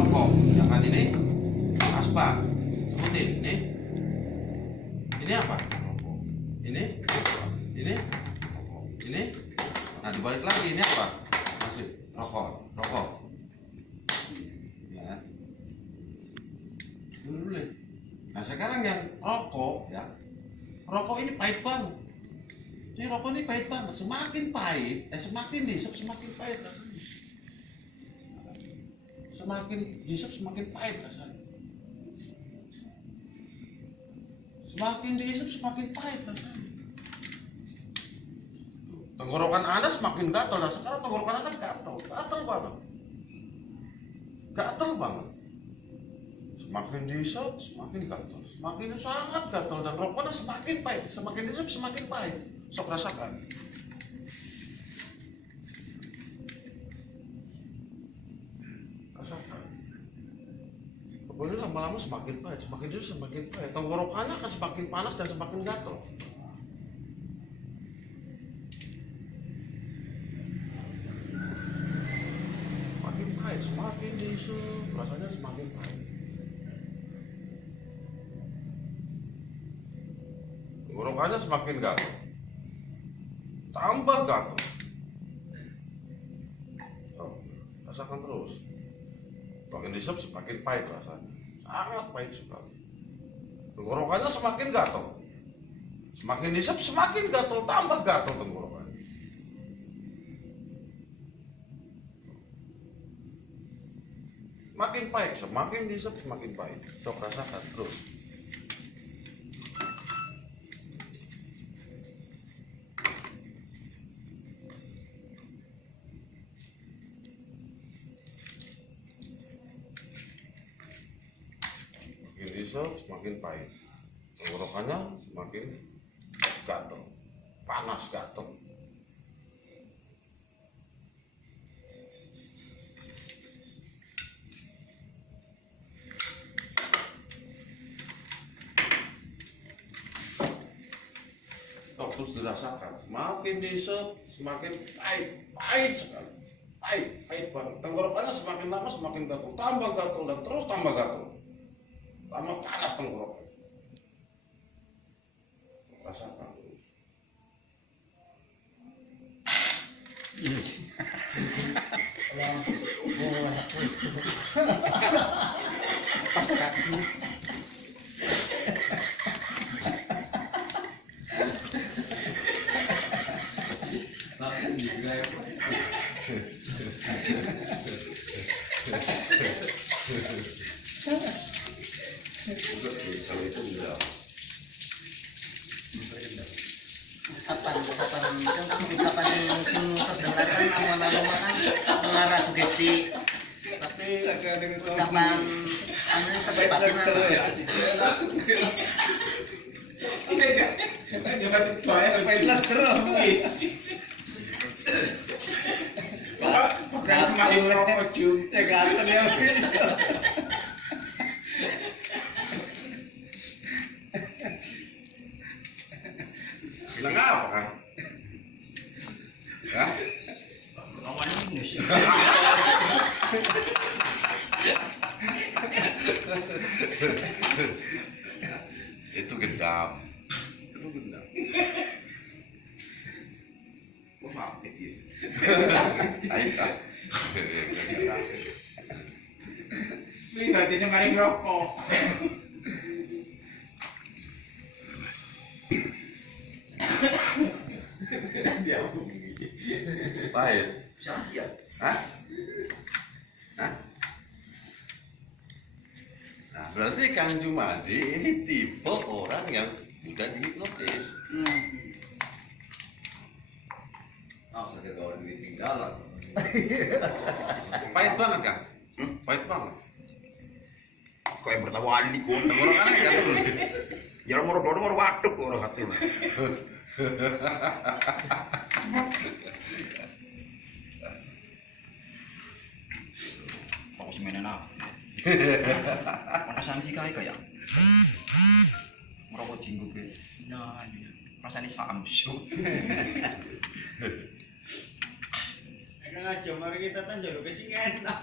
rokok, ya kan ini asbak. Sebutin ini apa? Rokok. Ini, ini. Nah dibalik lagi ini apa? Masih rokok. Ya. Dulu. Nah sekarang yang rokok ya, rokok ini pahit banget. Ini rokok ini pahit banget. Semakin pahit, semakin dihisap semakin pahit rasanya. Semakin dihisap semakin pahit rasanya. Semakin dihisap semakin pahit rasanya. Tenggorokan Anda semakin gatal. Nah sekarang tenggorokan Anda gatal banget. Gatal banget. Semakin dihisap semakin gatal, semakin sangat gatal, dan rokoknya semakin pahit, semakin dihisap semakin pahit. Sok rasakan. Rasakan. Kemudian lama-lama semakin pahit, semakin dihisap semakin pahit. Tenggorokannya akan semakin panas dan semakin gatal. Semakin pahit, semakin dihisap, rasanya semakin pahit. Tenggorokannya semakin gatal, tambah gatal. Rasakan terus. Semakin dihisap semakin pahit rasanya, sangat pahit sekali. Tenggorokannya semakin gatal, semakin dihisap semakin gatal, tambah gatal tenggorokannya. Makin pahit, semakin dihisap semakin pahit. Sok rasakan terus. Semakin pahit, tenggorokannya semakin gatal, panas gatal. Terus dirasakan, semakin dihisap semakin pahit sekali, pahit banget. Tenggorokannya semakin lama semakin gatal, tambah gatal dan terus tambah gatal. Tambah panas tenggorokan. Rasakan terus. Kalau itu enggak. Ucapan yang terdengar kan nama-nama kan mengarah sugesti, tapi ucapan anu ketepatin apa? Jangan dibayar, bayar terus. Pakai main rokok juga, gatal ya bisa. Bilang apa kan? Ya? Awalnya ini sih. Itu gendam. Itu gendam. Gua maaf ya. Ayo kan. Lihat ini main rokok. Pahit. Saya. Hah? Hah? Nah, berarti Kang Jumadi ini tipe orang yang mudah dihipnotis. Oh, saya kalau ditinggalan. Pahit banget Kang. Pahit banget. Kau yang bertawan di kota. Tenggorokannya gatal. Jangan moro-moro waduk orang hati. Kau semenan apa? Perasaan sih kayak merokok jinggup ya. Perasaan ini samsu. Akan aja mari kita tanjur ke sini enak.